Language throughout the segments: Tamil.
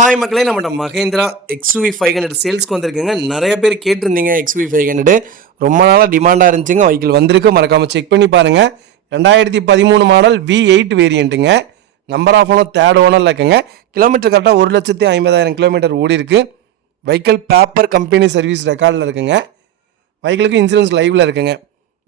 ஹாய் மக்களே, நம்மகிட்ட மஹேந்திரா எக்ஸ்யூவி 500 சேல்ஸ்க்கு வந்திருக்குங்க. நிறைய பேர் கேட்டிருந்தீங்க எக்ஸ்யூவி 500 ரொம்ப நாளாக டிமாண்டாக இருந்துச்சுங்க. வெஹிக்கிள் வந்திருக்கு, மறக்காமல் செக் பண்ணி பாருங்கள். 2013 மாடல் V8 வேரியண்ட்டுங்க. நம்பர் ஆஃப் ஓனர் தேர்ட் ஓனரில் இருக்குங்க. கிலோமீட்டர் கரெக்டாக 1,50,000 கிலோமீட்டர் ஓடி இருக்குது. வெஹிக்கிள் பேப்பர் கம்பெனி சர்வீஸ் ரெக்கார்டில் இருக்குங்க. வெஹிக்கிளுக்கு இன்சூரன்ஸ் லைவில் இருக்குங்க.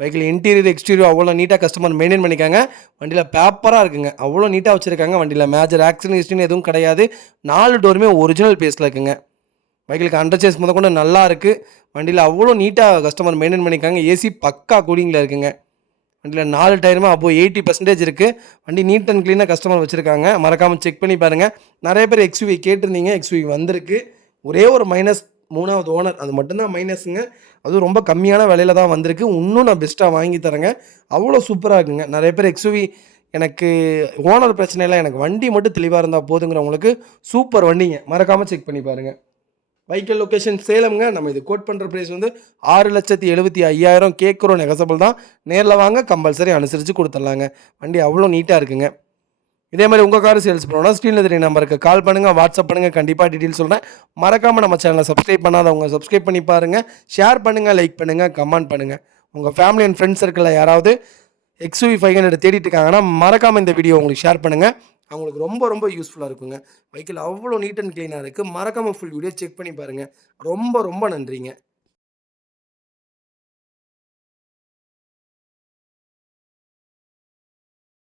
வெஹிக்கிள் இன்டீரியர் எக்ஸ்டீரியர் அவ்வளோ நீட்டாக கஸ்டமர் மெயின்டைன் பண்ணிக்காங்க. வண்டியில் பேப்பராக இருக்குங்க, அவ்வளோ நீட்டாக வச்சுருக்காங்க. வண்டியில் மேஜர் ஆக்சிடென்ட் ஹிஸ்ட்ரின்னு எதுவும் கிடையாது. 4 டோருமே ஒரிஜினல் பேஸில் இருக்குங்க. வெஹிக்கிளுக்கு அண்டர்சேஸ் முத கொண்டு நல்லா இருக்குது. வண்டியில் அவ்வளோ நீட்டாக கஸ்டமர் மெயின்டைன் பண்ணிக்காங்க. ஏசி பக்கா கூலிங்கில் இருக்குங்க. வண்டியில் 4 டயருமே அப்போ 80% இருக்குது. வண்டி நீட் அண்ட் க்ளீனாக கஸ்டமர் வச்சுருக்காங்க. மறக்காமல் செக் பண்ணி பாருங்கள். நிறைய பேர் எக்ஸ்யூவி கேட்டிருந்தீங்க. எக்ஸ்யூவி வந்திருக்கு. ஒரே ஒரு மைனஸ் 3வது ஓனர், அது மட்டும்தான் மைனஸுங்க. அதுவும் ரொம்ப கம்மியான விலையில் தான் வந்திருக்கு. இன்னும் நான் பெஸ்ட்டாக வாங்கி தரேங்க. அவ்வளோ சூப்பராக இருக்குங்க. நிறைய பேர் எக்ஸ்யூவி எனக்கு ஓனர் பிரச்சனை இல்லை, எனக்கு வண்டி மட்டும் தெளிவாக இருந்தால் போதுங்கிறவங்களுக்கு சூப்பர் வண்டிங்க. மறக்காமல் செக் பண்ணி பாருங்கள். வெஹிக்கிள் லொக்கேஷன் சேலம்ங்க. நம்ம இது கோட் பண்ணுற ப்ரைஸ் வந்து 6,75,000 கேட்குறோம். நெகசபிள் தான். நேரில் வாங்க, கம்பல்சரி அனுசரித்து கொடுத்துட்லாங்க. வண்டி அவ்வளோ நீட்டாக இருக்குங்க. இதே மாதிரி உங்கள் கார் சேல்ஸ் பண்ணணும்னா ஸ்க்ரீனில் தெரிய நம்பருக்கு கால் பண்ணுங்கள், வாட்ஸ்அப் பண்ணுங்கள். கண்டிப்பாக டீட்டெயில் சொல்கிறேன். மறக்காமல் நம்ம சேனலை சப்ஸ்கிரைப் பண்ணாதவங்க சப்ஸ்கிரைப் பண்ணி பாருங்கள். ஷேர் பண்ணுங்கள், லைக் பண்ணுங்கள், கமெண்ட் பண்ணுங்கள். உங்கள் ஃபேமிலி அண்ட் ஃப்ரெண்ட்ஸ் சர்க்கிளில் யாராவது எக்ஸ்யூவி 500 தேடிட்டு இருக்காங்கன்னா மறக்காமல் இந்த வீடியோ உங்களுக்கு ஷேர் பண்ணுங்கள். அவங்களுக்கு ரொம்ப ரொம்ப யூஸ்ஃபுல்லாக இருக்குங்க. வெஹிக்கிள் அவ்வளோ நீட் அண்ட் க்ளீனாக இருக்குது. மறக்காமல் ஃபுல் வீடியோ செக் பண்ணி பாருங்கள். ரொம்ப ரொம்ப நன்றிங்க.